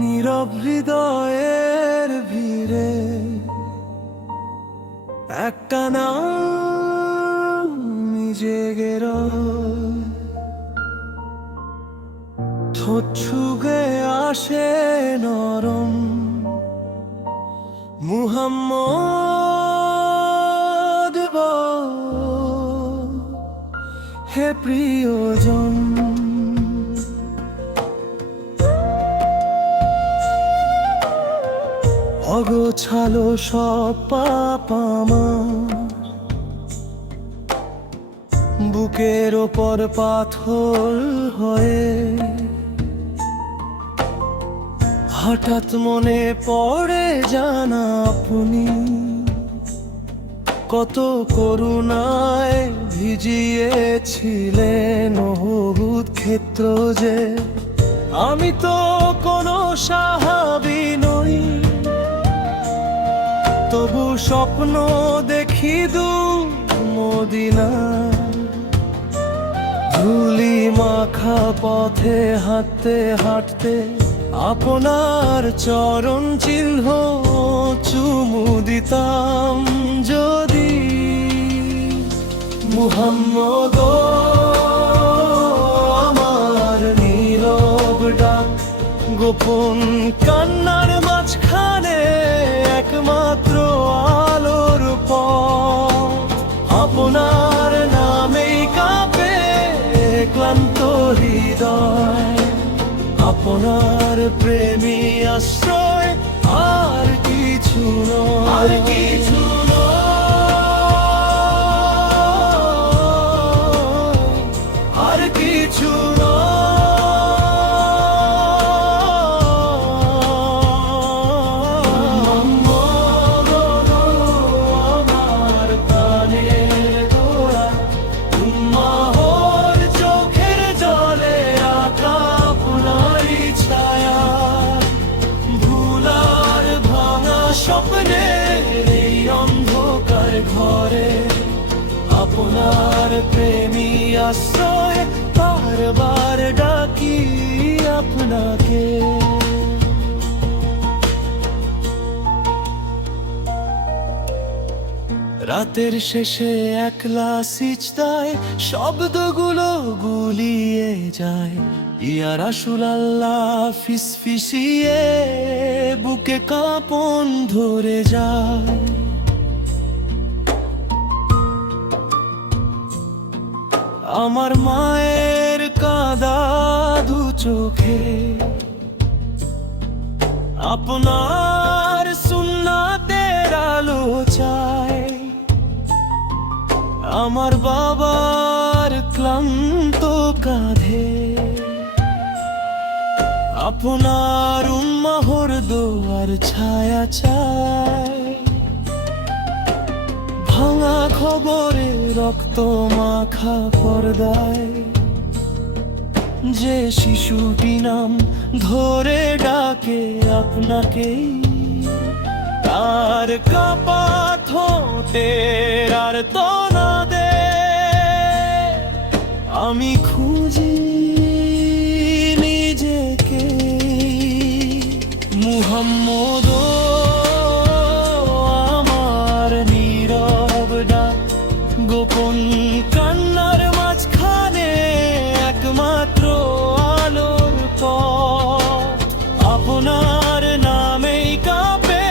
নীরব হৃদয়ের ভিড়ে একটা নাম জেগে রয়, ঠোঁট ছুঁয়ে আসে নরম মুহাম্মদ বল, হে প্রিয়জন। অগোছালো সব পাপ আমার, বুকের ওপর পাথর হয়ে হঠাৎ মনে পড়ে জানা আপনি কত করুণায় ভিজিয়েছিলেন অহুদ ক্ষেত্র যে। আমি তো কোনো সাহাবী নই, তবু স্বপ্ন দেখি দূর মদিনা। ধুলি মাখা পথে হাঁটতে হাঁটতে আপনার চরণ চিহ্ন চুমু দিতাম যদি। মুহাম্মদ আমার নীরব ডাক, গোপন কান্নার মাঝখানে একমাত্র আলোর পথ। আপনার নামেই কাঁপে ক্লান্ত হৃদয়, আপনার প্রেমী আশ্রয় আর কিছু নয়, আর কিছু নয়, আর কিছু স্বপ্নের এই অন্ধকার ঘরে আপনার প্রেমী আশ্রয় বারবার ডাকি আপনাকে। রাতের শেষে একলা সিজদায় শব্দগুলো গুলিয়ে যায়, ইয়া রাসূলুল্লাহ ফিসফিসিয়ে বুকে কাঁপন ধরে যায়। আমার মায়ের কাঁদা দু চোখে আপনার সুন্নাতের আলো চায়। আমার বাবার ক্লান্ত কাঁধে আপনার উম্মাহর দোয়ার ছায়া চায়। ভাঙা খবরে রক্ত মাখা পর্দায় যে শিশুটি নাম ধরে ডাকে আপনাকেই, তার কাঁপা ঠোঁটের আর তনাদে আমি খুঁজি নিজেকে। মুহাম্মদ আমার নীরব ডাক, গোপন কান্নার মাঝখানে একমাত্র আলোর পথ। আপনার নামেই কাঁপে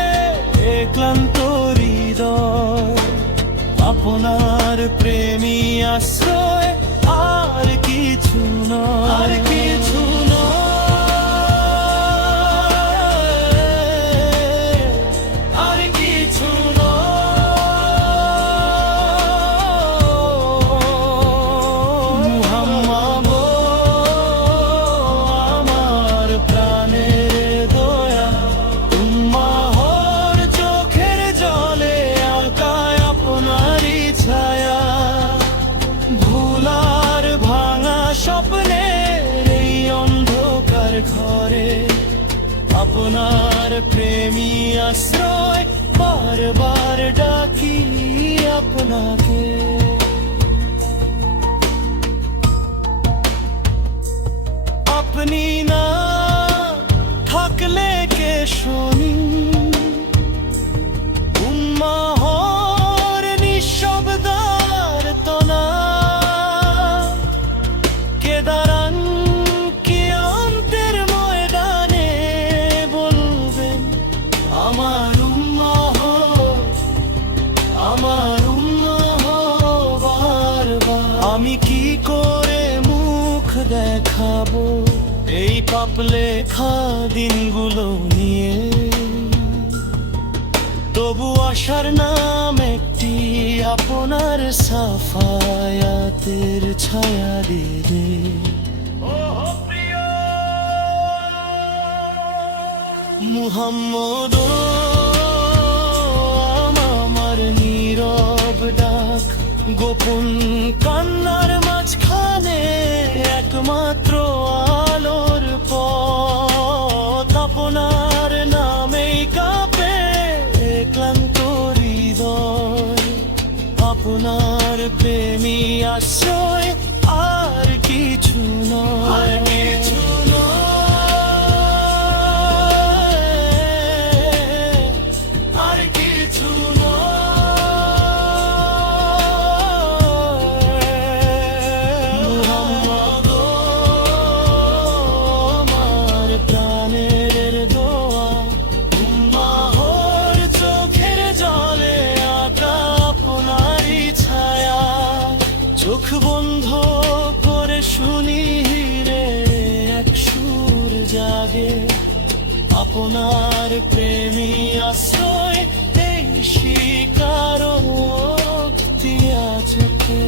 ক্লান্ত হৃদয়, আপনার প্রেমী আশ্রয় আর কিছু নয়, আর কিছু নয়, আর কিছু নয়। মুহাম্মদ আমার প্রাণের দয়া, উম্মাহর চোখের জলে আঁকায় আপনারই ছায়া। ভুলার ভাঙা স্বপ্নের এই অন্ধকার ঘরে আপনার প্রেমী আশ্রয় বারবার ডাকি আপনাকে। আপনি না থাকলে এই পাপ লেখা দিনগুলো নিয়ে তবু আশার নাম একটি আপনার সাফায়াতের ছায়া দেবে মুহাম্মদ আমার নীরব ডাক গোপন কান্নার মাঝখানে একমাত্র আলোর পথ আপনার নামেই কাঁপে ক্লান্ত হৃদয় আপনার প্রেমী আশ্রয় আর কিছু নয় চোখ বন্ধ করে শুনি রে এক সুর জাগে আপনার প্রেমী আশ্রয় এই স্বীকারোক্তি আজকে